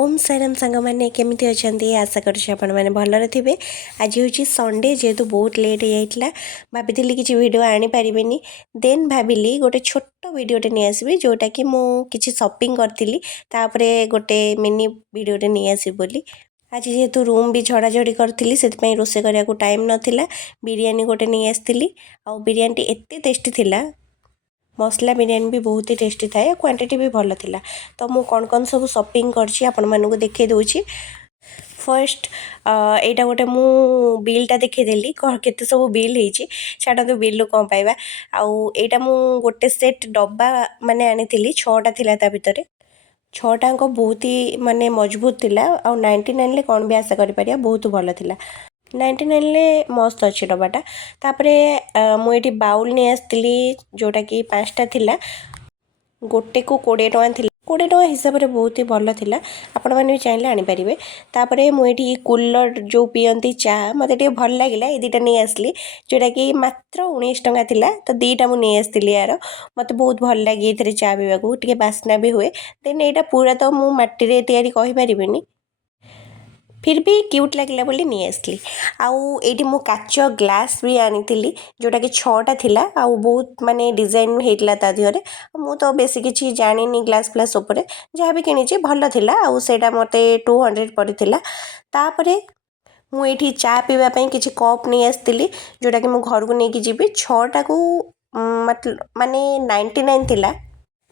ओम साराम सांग मैंने केमी अच्छा आशा कर भलरे थे। आज हूँ संडे जेहेतु बहुत लेट हो जाता भाभी किसी वीडियो आनीपारे देन भाविली गोटे छोट वीडियोटे नहीं आसबि जोटा कि मुझे शॉपिंग करी गोटे मिनी वीडियोटे नहीं आसबि बोली। आज जेहेतु रूम भी झड़ाझड़ी करी से रोषे करने को टाइम नाला बिरियानी गोटे नहीं आसती आ बिरियानी एत टेस्टी थिला। मसला बिरियानी भी बहुत ही टेस्टी थाए क्वांटिटी भी भल थिला। तो मु कौन कौन सब शॉपिंग करछि आपण मानकु देखे दोछि। फर्स्ट एटा गोटे मु बिलटा देखेदेली केते सब बिल होइछि छाड़ा तो बिल कौन पाइबा आउ एटा मु गोटे सेट डब्बा माने आनी छटा थिला ता भितरे छटाक बहुत ही माने मजबूत थिला आउ 99 ले कौन भी आशा करि परिया बहुत भल थिला। 99 ले मस्त अच्छे डब्बाटा तापरे मुझे बाउल नहीं आसती जोटा कि 5टा थिला गोटे को 20 टଙ୍କା थिला 20 टଙ୍କା हिसाब से बहुत ही भल थिला आपण माने भी चाहिए आनीपारे। तापरे मुझे कूलर जो पियंती चा मत भल लगे ये दुटा नहीं आसली जोटा कि मात्र 19 टଙ୍କା थिला तो दुटा मुझे नहीं आसती यार मत बहुत भल लगे ये चा पीवा टे बास्ना भी हुए। देन यहाँ पूरा तो मुझे मट्टी तैयारी कहीपरि फिर भी क्यूट लगे बोली नहीं आसली। आउ ये मु काच ग्लास भी आनी जोटा कि 6टा थिला आउ बहुत माने डिजाइन होता ता देहरे मु तो बेसी किसी जानी ग्लास फ्लास उपरे जहाँ भी किणी भल थिला आउ सेटा मते 200 पड़ीथिला। तापरे मुझे चा पीवाई किसी कप नहीं आसती जोटा कि मु घर को लेकिन जीवी 6टा को मतलब माने 99 थिला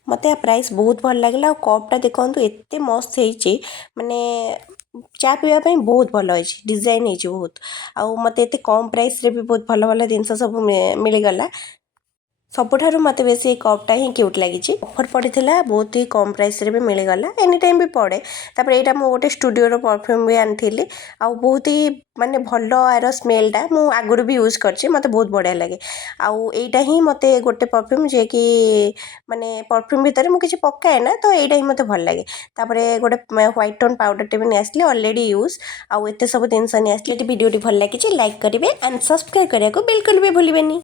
मत प्राइस बहुत भल लगे। कपटा देखो एत मस्त होती माने चा पीवाई बहुत भल होती डिजाइन होती बहुत आउ मत एत कम प्राइस रे भी बहुत भल भल जिनस सब मिलगला सबुठारु मत बेसी कपटा ही क्यूट लगी। ऑफर पड़ा बहुत ही कम प्राइस रे भी मिलगला एनी टाइम भी पड़े। तापर यहाँ मुझे गोटे स्टूडियो परफ्यूम भी आनी आउ बहुत ही माने भल यार स्मेलटा मु आगुरी भी यूज कर मत बहुत बढ़िया लगे। आउ एटा ही मत गोटे परफ्यूम जे कि माने परफ्यूम भितर मुझे पकाए ना तो यहाँ ही मत भल लगे। तापर गोटे व्हाइट टोन पाउडर भी नहीं आसली ऑलरेडी यूज आउ एत सब जिन नहीं आसली। वीडियो भल लगी लाइक करेंगे एंड सब्सक्राइब करने को बिल्कुल भी भूलें।